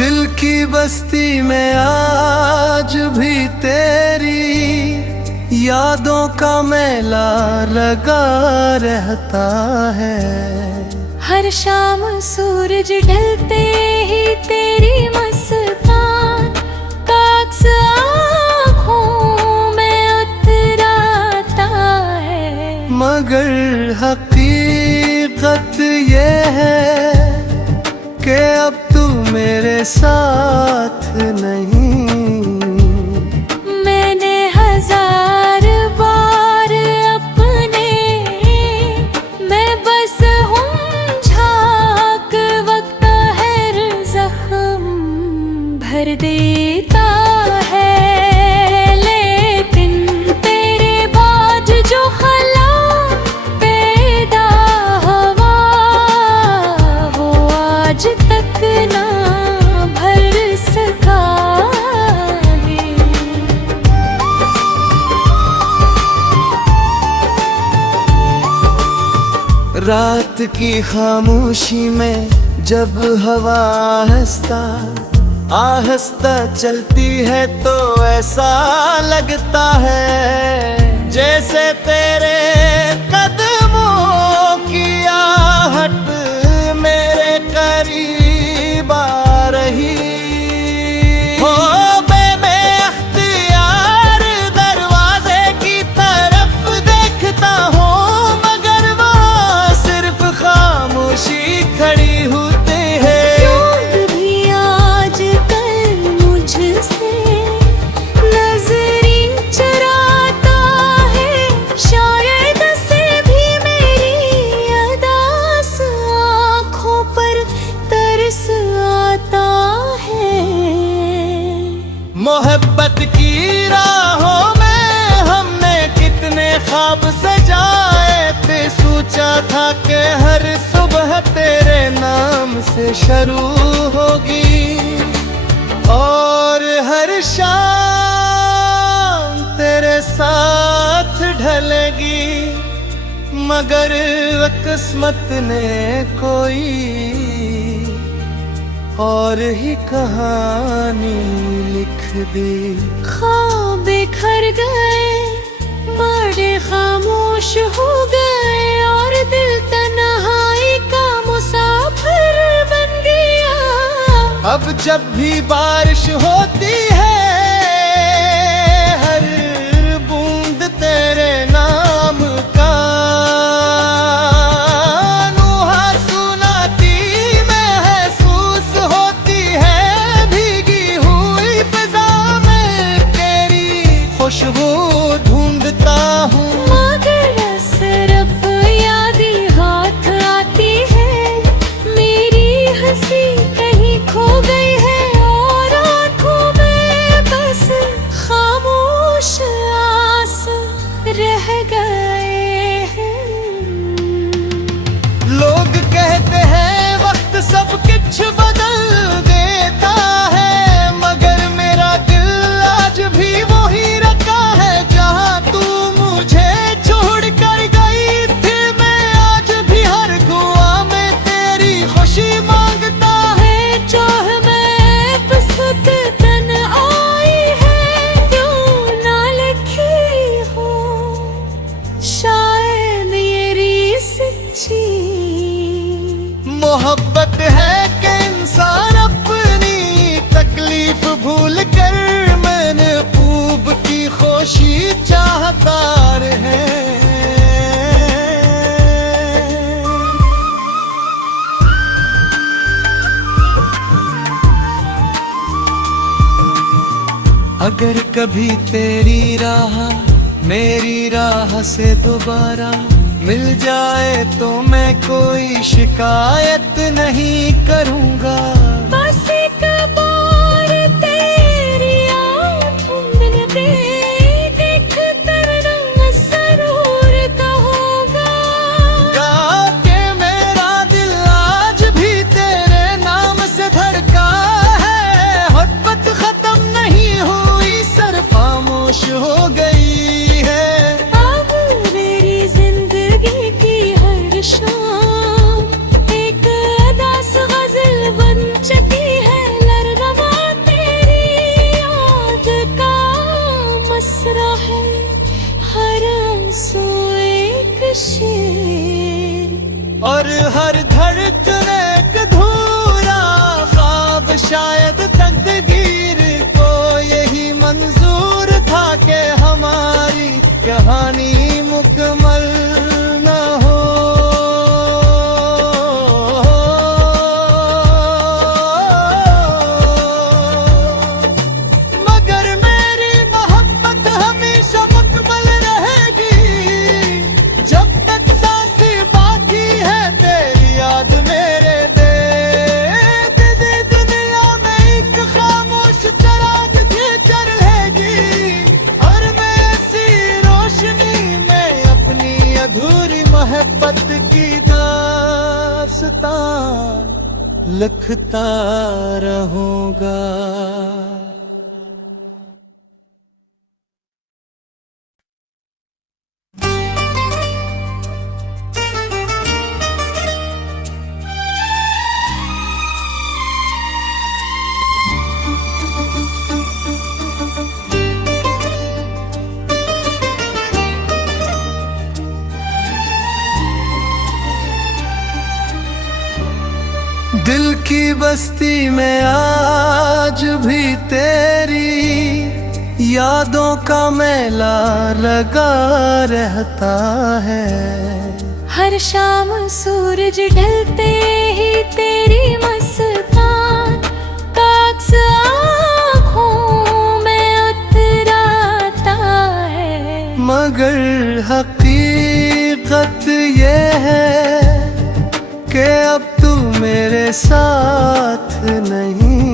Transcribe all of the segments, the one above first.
दिल की बस्ती में आज भी तेरी यादों का मेला लगा रहता है। हर शाम सूरज ढलते ही तेरी मुस्कान का अक्स आँखों में उतराता है। मगर हकीकत ये है कि अब तू मेरे साथ नहीं। मैंने हजार बार अपने मैं बस हूँ झाक वक्त हर जख्म भर देता है। लेकिन तेरे बाज जो खला पैदा हुआ वो आज तक ना भर सका है। रात की खामोशी में जब हवा आहिस्ता आहिस्ता चलती है तो ऐसा लगता है जैसे तेरे कदमों की आहट मेरे करीब आ रही हो। मैं अख्तियार दरवाजे की तरफ देखता हूँ मगर वहाँ सिर्फ खामोशी खड़ी होती है। लोग भी आजकल मुझसे नजरें चुराता है। शायद से भी मेरी अदास आँखों पर तरस आता है। मोहब्बत की राहों में हमने कितने ख्वाब सजाए थे। सोचा था कि हर सुबह तेरे नाम से शुरू होगी और हर शाम तेरे साथ ढलेगी। मगर किस्मत ने कोई और ही कहानी लिख दी। ख्वाब बिखर गए बड़े खामोश हो गए और दिल तन्हाई का मुसाफिर बन गया। अब जब भी बारिश होती है हर बूंद तेरे नाम का नुहा सुनाती महसूस होती है। भीगी हुई फिजा में तेरी खुशबू ढूंढता हूँ। मगर सिर्फ यादी हाथ आती है। मेरी हंसी कहीं खो गई है और आँखों में बस खामोश आंसू रह गए हैं। लोग कहते हैं वक्त सब कुछ बदल देता है मगर मेरा दिल आज भी वही रखा है जहाँ तू मुझे छोड़ कर गई थी। मैं आज भी हर दुआ में तेरी खुशी मांगता है चाह मैं बसत तन आई है क्यों ना लिखी हो। शायद ये सच्ची मोहब्बत है कि इंसान अपनी तकलीफ भूल कर महबूब की खुशी चाहता रहे। अगर कभी तेरी राह मेरी राह से दोबारा मिल जाए तो मैं कोई शिकायत नहीं करूँगा। बस एक बार तेरी आँखों में देख करना जरूर कहूँगा। गा के मेरा दिल आज भी तेरे नाम से धड़का है। मोहब्बत खत्म नहीं हुई सिर्फ खामोश हो गई है। अब मेरी जिंदगी की हर शाम एक अदास गजल बन और हर धड़कन एक धूरा ख्वाब, शायद तकदीर को यही मंजूर था कि हमारी कहानी मुकम्मल न हो। मगर मेरी मोहब्बत हमेशा मुकम्मल रहेगी, जब तक सांसें बाकी है तेरी याद मेरे दुनिया में एक खामोश चिराग की जल रहेगी। और मैं ऐसी रोशनी में अपनी अधूरी मोहब्बत की दास्तां लिखता रहूंगा। दिल की बस्ती में आज भी तेरी यादों का मेला लगा रहता है। हर शाम सूरज ढलते ही तेरी मस्तान का अक्स आँखों में उतराता है। मगर हकीकत ये है कि अब तू मेरे साथ नहीं।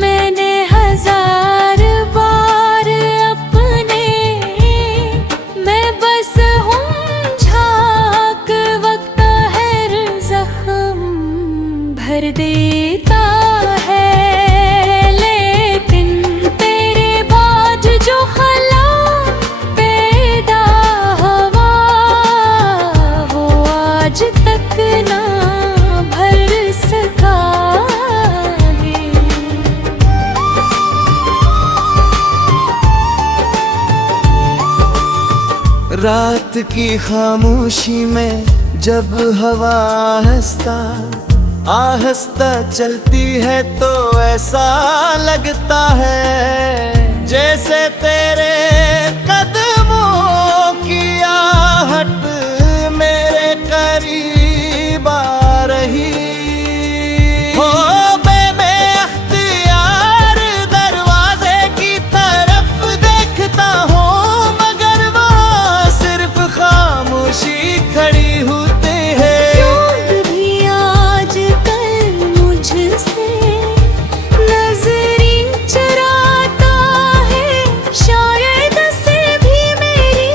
मैंने हजार बार अपने मैं बस हूँ झाक, वक्त है जख्म भर देता है। लेकिन तेरे बाज जो खला पैदा हवा, वो आज तक ना भर सका है। रात की खामोशी में जब हवा आहिस्ता चलती है तो ऐसा लगता है जैसे तेरे कदमों की आहट मेरे करीब आ रही हो। मैं अख्तियार दरवाजे की तरफ देखता हूँ, मगर वहाँ सिर्फ खामोशी खड़ी होती है। लोग भी आज कल मुझसे नजरें चुराता है, शायद से भी मेरी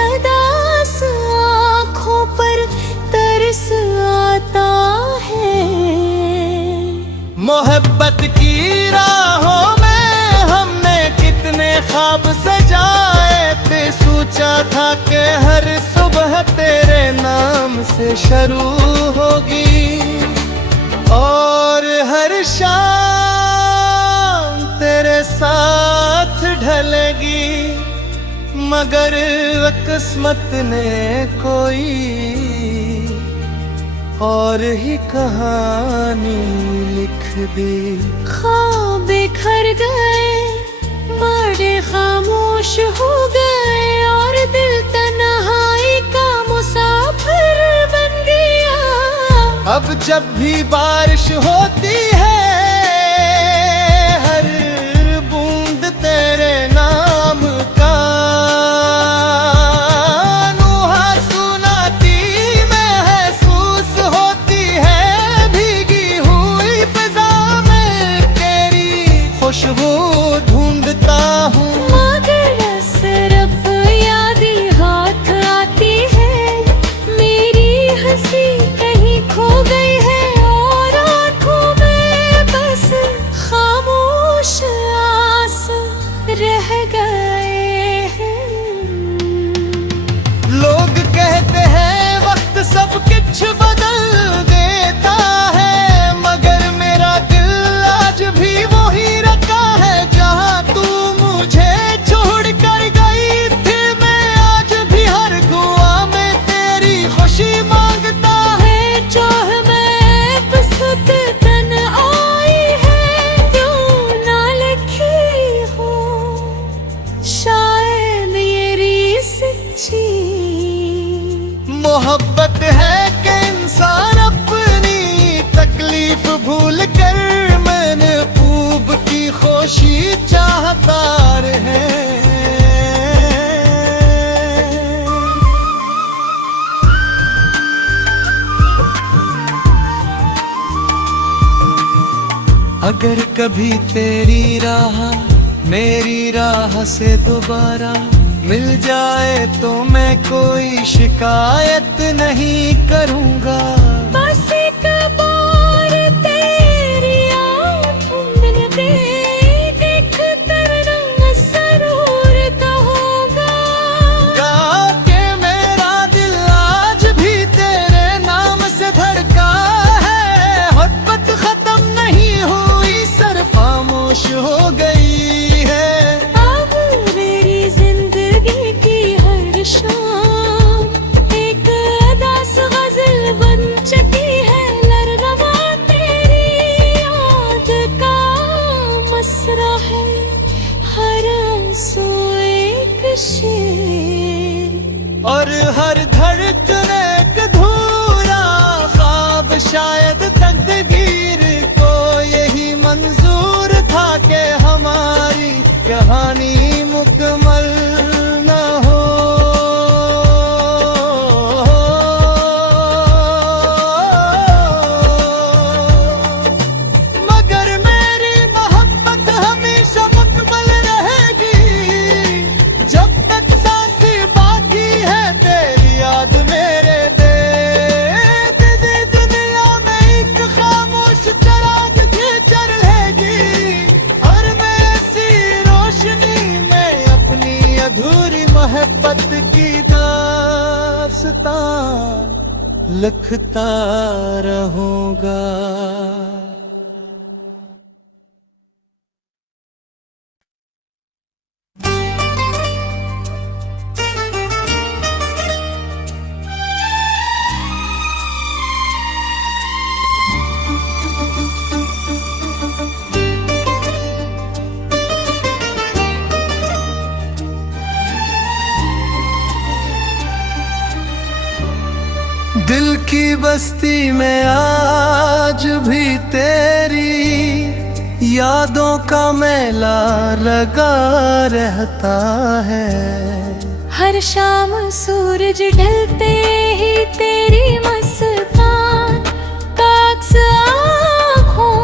अदास आँखों पर तरस आता है। मोहब्बत की राहों में हमने कितने ख्वाब सजाए थे, सोचा था कि हर सुबह तेरे नाम से शुरू होगी और हर शाम तेरे साथ ढलेगी। मगर किस्मत ने कोई और ही कहानी लिख दी। ख्वाब बिखर गए, बड़े खामोश हो गए और दिल तन्हाई का मुसाफिर बन गया। अब जब भी बारिश होती है हर बूंद तेरे नाम का नुहा सुनाती महसूस होती है, भीगी हुई फिजा में तेरी खुशबू ढूंढता हूँ। मगर सिर्फ यादी हाथ आती है, मेरी हंसी कहीं खो गई है और आँखों में बस खामोश आंसू रह गए हैं। लोग कहते हैं वक्त सब कुछ बदल देता है, मगर मेरा दिल आज भी वही रखा है जहाँ तू मुझे छोड़ कर गई थी। मैं आज भी हर दुआ में तेरी खुशी मोहब्बत है कि इंसान अपनी तकलीफ भूल कर महबूब की खुशी चाहता रहे। अगर कभी तेरी राह मेरी राह से दोबारा मिल जाए तो मैं कोई शिकायत नहीं करूँगा। बस एक बार तेरी आँखों में देख तेरा जरूर कहूँगा कि मेरा दिल आज भी तेरे नाम से धड़का है। मोहब्बत खत्म नहीं हुई, सिर्फ खामोश हो गई है। अब मेरी जिंदगी की हर शाम एक अदास गजल बन चुकी है। लरज़मा तेरी याद का मसरा है, हर आंसू एक शेर और हर धड़कन एक अधूरा ख्वाब। शायद तकदीर को यही मंजूर था कि हमारी कहानी मुकम्मल न हो। मगर मेरी मोहब्बत हमेशा मुकम्मल रहेगी। जब तक सांसें बाकी है तेरी याद मेरे दुनिया में एक खामोश चिराग की जल रहेगी। और मैं ऐसी रोशनी में अपनी अधूरी मोहब्बत की दास्तां लिखता रहूंगा। दिल की बस्ती में आज भी तेरी यादों का मेला लगा रहता है। हर शाम सूरज ढलते ही तेरी मस्तान का अक्स आँखों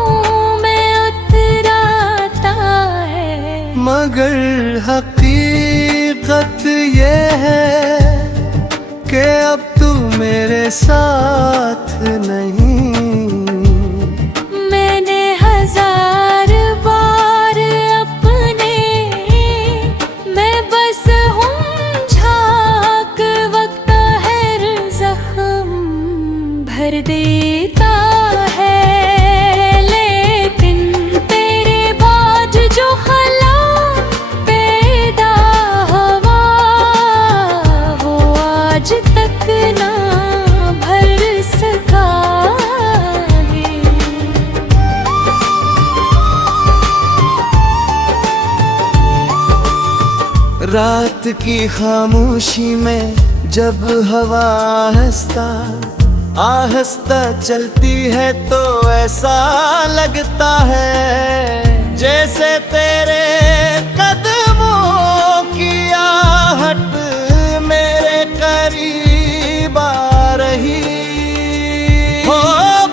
में उतराता है। मगर हकीकत ये है कि अब तू मेरे साथ नहीं। मैंने हजार बार अपने मैं बस हूँ झांक, वक्त हर जख्म भर देता है। लेकिन तेरे बाद जो खला पैदा हुआ वो आज तक ना भर सका है। रात की खामोशी में जब हवा आहिस्ता आहिस्ता चलती है तो ऐसा लगता है जैसे तेरे कदमों की आहट मेरे करीब आ रही हो।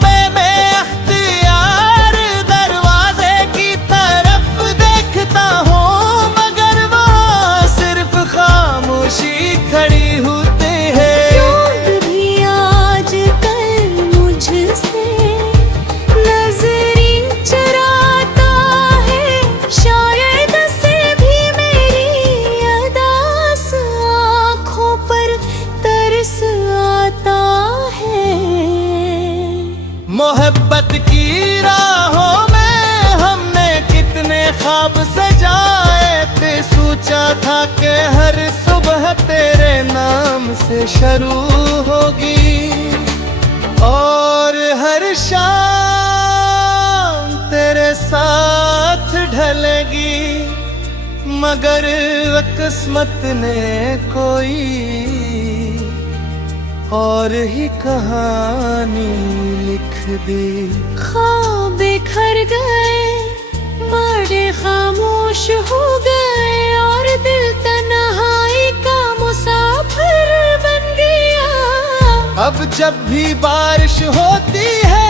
मैं अख्तियार दरवाजे की तरफ देखता हूँ, मगर वहाँ सिर्फ खामोशी खड़ी होती है। याद भी आज कल मुझसे नजरें चुराता है। शायद से भी मेरी अदास आँखों पर तरस आता है। मोहब्बत की राहों में हमने कितने ख्वाब सजाए थे। सोचा था कि हर सुबह तेरे नाम से शुरू होगी और हर शाम तेरे साथ ढलेगी। मगर किस्मत ने कोई और ही कहानी लिख दी। ख्वाब बिखर गए, बड़े खामोश हो गए, और दिल तन्हाई का मुसाफिर बन गया। अब जब भी बारिश होती है